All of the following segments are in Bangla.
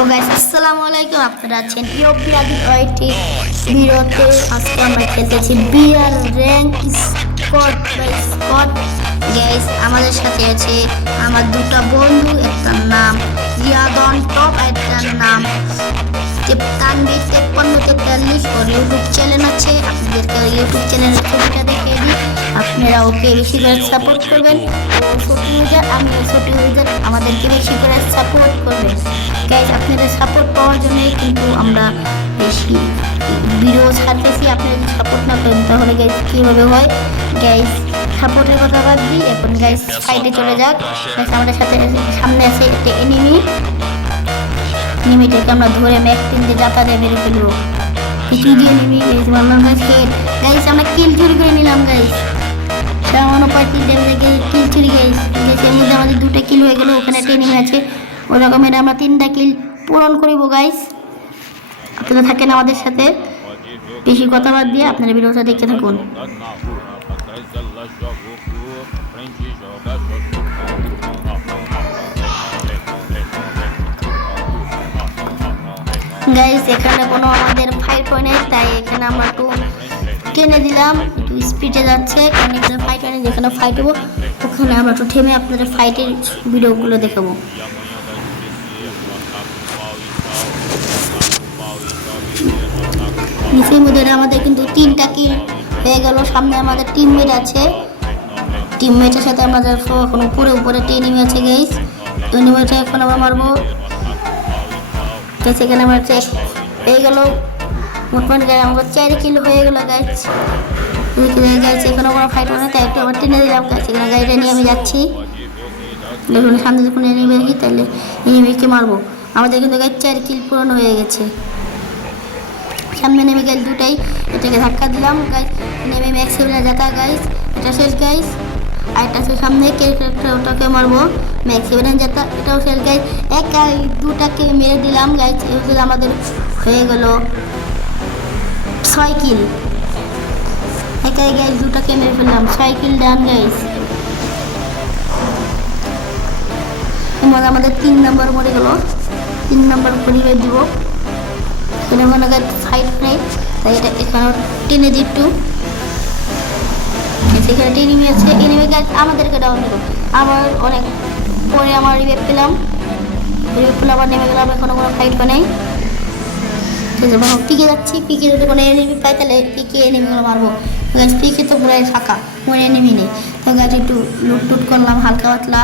হ্যালো গাইস, আসসালামু আলাইকুম। আপনারা আছেন ইউপি আদি ওয়াইটি ভিডিওতে। আজকে আমরা খেলতেছি BR rank squad by squad. Guys, আমাদের সাথে আছে আমার দুটো বন্ধু, একটার নাম রিয়াদন টপ, একটার নাম তানভীর 5343। ওর ইউটিউব চ্যানেল আছে, আপনাদেরকে ইউটিউব চ্যানেলের ছবিটা দেখিয়ে দিই। আপনারা ওকে বেশি করে সাপোর্ট করবেন। ছোট ইউজার, আমিও ছোট ইউজার, আমাদেরকে বেশি করে সাপোর্ট করবেন গাইজ। আপনাদের সাপোর্ট পাওয়ার জন্যই কিন্তু আমরা বেশি ভিডিও ছাড়তেছি। আপনারা যদি সাপোর্ট না করেন তাহলে গাইজ কীভাবে হয়? গাইজ সাপোর্টের কথা বাদ দিই, এখন গাইজ সাইডে চলে যাক। আমাদের সাথে সামনে আছে একটা এনিমিটাকে আমরা ধরে ম্যাক টিম দিয়ে যাতা দিয়ে মেরে ফেলবো। কিছু দিয়ে এনিমি গাইজ বললাম গাইজ হেড। গাইজ আমরা কিল চুরি করে নিলাম গাইজ, সামান্য পার্টি দেবে কিল চুরি গাইজ। এর মধ্যে আমাদের 2টা কিল হয়ে গেল, ওখানে একটা এনিমি আছে, ওই রকমের আমরা 3টা কিল পূরণ করিব গাইজ। আপনারা থাকেন আমাদের সাথে, বেশি কথা বাদ দিয়ে আপনারা ভিডিওটা দেখতে থাকুন। গাইজ এখানে কোনো আমাদের ফাইট হয় নাই, তাই এখানে আমরা একটু টেনে দিলাম, একটু স্পিডে যাচ্ছে, কারণ এখানে ফাইট হয় না। যেখানে ফাইট হবো ওখানে আমরা একটু থেমে আপনাদের ফাইটের ভিডিওগুলো দেখাবো। নিচের মধ্যে আমাদের কিন্তু 3টা কিল হয়ে গেল। সামনে আমাদের টিমমেট আছে, টিমমেটের সাথে আমাদের এখন উপরে উপরে এনিমি আছে গাইজ। এনিমিটা এখন আমরা মারবো। সেখানে আমার চেক হয়ে গেল, মোটামুটি গাড়ি আমাদের 4 কিল হয়ে গেল গাইজ। 2 কিল হয়ে গেছে, এখানে আমরা ফাইট হয় না, তাই একটু আবার টেনে দিলাম গাইজ। এখানে গাড়িটা নিয়ে আমি যাচ্ছি, দেখুন সামনে যখন এনিমি দেখি তাহলে এনিমিকে মারবো। আমাদের কিন্তু গাইজ 4 কিল পূরণ হয়ে গেছে। সামনে নেমে গেল 2টাই, এটাকে ধাক্কা দিলাম গাইজ, নেমে ম্যাক্স সেভেনে যাতা গাইজ। এটা শেষ গাইজ, আর এটা সামনে ওটাকে মারবো, ম্যাক্স সেভেনে যাতা, এটাও শেষ গাইজ। একাই 2টাকে মেরে দিলাম গাইজ। এগুলো আমাদের হয়ে গেল 6 কিল। একাই গাইজ 2টাকে মেরে ফেললাম, 6 কিল ডান গাইজ। আমাদের 3 নম্বর মরে গেল, 3 নম্বর পরিবার দিব। এখানে মনে হয় ফাইট নেই, তাই এটা এখানে টেনে দিই একটু। সেখানে এনিমি আছে, এনিমি গাছ আমাদেরকে ডাউন দিল। আবার অনেক পরে আমার রিভাইভ পেলাম, আবার নেমে গেলাম। এখনো কোনো ফাইট হয় নাই, ঠিক আছে। পিকে যাচ্ছি, পিকে যদি কোনো এনিমি পাই তাহলে পিকে এনিমিগুলো মারবো গাছ। পিকে তো পুরো ফাঁকা, কোনো এনিমি নেই, তো গাছ একটু লুট টুট করলাম হালকা পাতলা।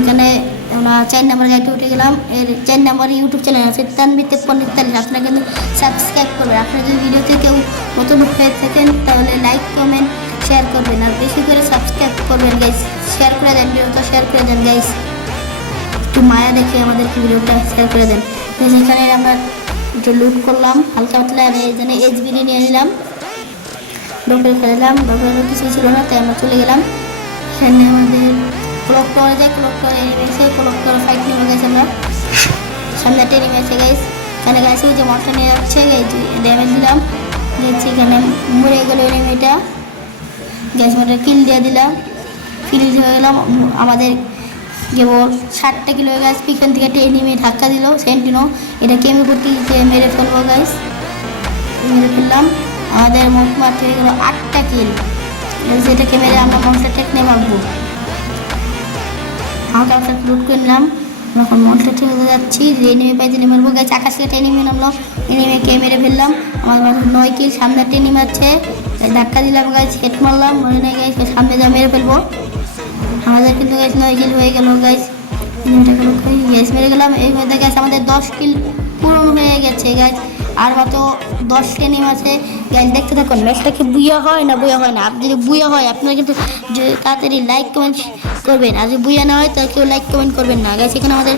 এখানে আমরা 4 নম্বর গাড়িতে উঠে গেলাম। এর 4 নম্বর ইউটিউব চ্যানেল আছে তানভীর 5343। আপনারা কিন্তু সাবস্ক্রাইব করবেন। আপনারা যদি ভিডিওতে কেউ নতুন হয়ে থাকেন তাহলে লাইক কমেন্ট শেয়ার করবেন, আর বেশি করে সাবস্ক্রাইব করবেন গাইস। শেয়ার করে দেন, ভিডিওটা শেয়ার করে দেন গাইস, একটু মায়া দেখে আমাদেরকে ভিডিওটা শেয়ার করে দেন। এখানে আমরা একটু লুট করলাম হালকা পাতলা, এখানে এইচবিডি নিয়ে নিলাম, ডোপের খেলাম। ডোপের কিছু ছিল না, তাই আমরা চলে গেলাম। এখানে আমাদের ক্লক টাওয়ারে যাই, ক্লক টাওয়ারে এসে ক্লক টাওয়ার ফাইট নিয়ে গেছে। আমরা সামনে একটা এনিমি আছে গাইস, এখানে গাইছে ওই যে মশলা নিয়ে যাচ্ছে গাইজ, ড্যামেজ দিলাম দেখছি। এখানে মরে গেল এনিমিটা গ্যাস মোটর কিল দিয়ে দিলাম, কিল হয়ে গেলাম। আমাদের কেবল 7টা কিলো হয়ে গেছে। পিছন থেকে একটা এনিমি ধাক্কা দিল সেন্টিনো, এটা কেমি কুটিতে মেরে ফেলবো গাইস, মেরে ফেললাম। আমাদের মোট মারতে হয়ে গেল 8টা কিল। যেটাকে মেরে আমরা মনস্টার টেক নিয়ে ভাববো। আমাকে একটা লুট করে নিলাম, এখন মনস্টার টেক যাচ্ছি। যে এনিমি পাইতে নেমে মারবো গাইস। আকাশ থেকে এনিমি নামলো, এনিমিকে মেরে ফেললাম। আমার 9 কিল। সামনে একটা এনিমি আছে, ধাক্কা দিলাম গাইস, হেড মারলাম, মনে নেই গাইস, সামনে যা মেরে ফেলবো। আমাদের কিন্তু গাইস 9 কিল হয়ে গেল গাইস। গ্যাস মেরে গেলাম। এই মধ্যে গাইস আমাদের 10 কিল পূরণ হয়ে গেছে গাইস, আর মাত্র 10 এনিমি আছে গাইস। দেখতে থাকুন, ম্যাচটা কি বুয়া হয় না বুয়া হয় না। আপনি যদি বুয়া হয় আপনারা কিন্তু তাড়াতাড়ি লাইক কমেন্ট করবেন, আর যদি বুয়া না হয় তাহলে কেউ লাইক কমেন্ট করবেন না গাইস। এখানে আমাদের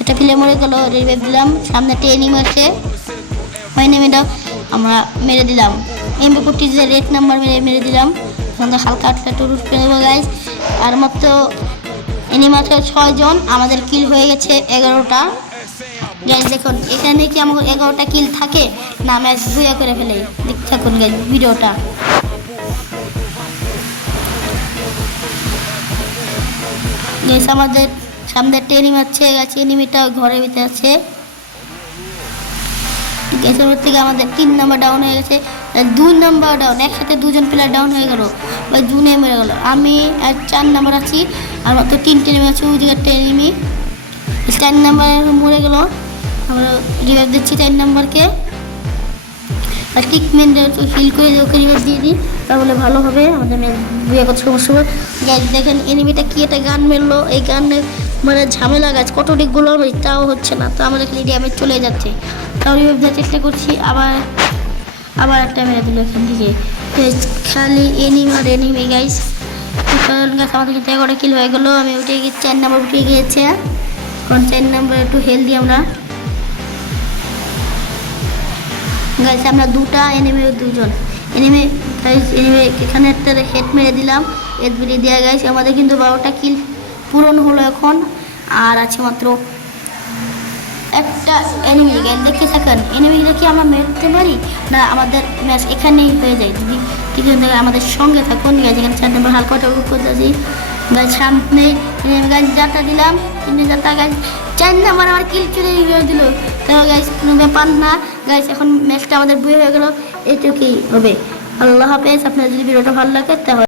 একটা প্লে মরে গেল, রিভাইভ দিলাম। সামনে একটা এনিমি আছে, ওই এনিমিটা আমরা মেরে দিলাম। এমবি40 যে রেড নাম্বার মেরে দিলাম। আমরা হালকা একটু রুট করে দেবো গাইস। আর মাত্র এনিমি আছে 6 জন, আমাদের কিল হয়ে গেছে 11টা গাইস। দেখুন এখানে কি আমাদের 11টা কিল থাকে না ম্যাচ বুয়া করে ফেলে। দেখতে থাকুন গাইস ভিডিওটা। গাইস আমাদের সামনে একটা এনিমি আছে, গাছ এনিমিটা ঘরের ভিতরে আছে। গ্যাসের মধ্যে থেকে আমাদের 3 নাম্বার ডাউন হয়ে গেছে, 2 নাম্বার ডাউন, একসাথে দুজন প্লেয়ার ডাউন হয়ে গেল, ওই দুনে মেরে গেল। আমি আর 4 নাম্বার আছি, আর মাত্র 3টে এনিমি আছে, ওই দিকে একটা এনিমি। 4 নাম্বার মরে গেল, আমরা রিভাইভ দিচ্ছি 4 নাম্বারকে, আর কিক মেন হিল করে ওকে রিভাইভ দিয়ে দিই, তাহলে ভালো হবে, আমাদের বিয়ে করতে সমস্যা হবে। দেখেন এনিমিটা কি একটা গান মেরলো, এই গানে মানে ঝামেলা গাছ কত দিকগুলো তাও হচ্ছে না, তো আমাদের খালি ড্যামেজ চলে যাচ্ছে। তাও রিভাইভ দেওয়ার চেষ্টা করছি, আবার একটা মেরে দিল এখান থেকে, খালি এনিমি আর এনিমি গাইস। গাছ আমাদের কিন্তু 11 কিল হয়ে গেলো, আমি উঠে গিয়ে 4 নাম্বার উঠে গিয়েছে, কারণ 4 নাম্বার একটু হেল দিই আমরা। গাইস আমরা 2টা এনিমি, 2জন এনিমি গাইস, এনিমি এখানে একটা হেড মেরে দিলাম, হেড মেরে দেওয়া গাইস। আমাদের কিন্তু 12টা কিল পূরণ হলো এখন, আর আছে মাত্র একটা এনিমি। গাইস দেখতে থাকেন, এনিমিগুলো কি আমরা মেরতে পারি না, আমাদের ম্যাচ এখানেই হয়ে যায়। যদি ঠিক আছে আমাদের সঙ্গে থাকুন গাইস, এখানে 4 নাম্বার হালকাটা উপর করতেছি গাইস, সামনে গাইস যাত্রা দিলাম, 3 যাত্রা গাইস, 4 নাম্বার আমার কিল চলে দিল। তো গাইস কোনো ব্যাপার না গাইস, এখন ম্যাচটা আমাদের বই হয়ে গেল, এইটুকুই হবে। আল্লাহ হাফেজ। আপনার যদি ভিডিওটা ভালো লাগে তাহলে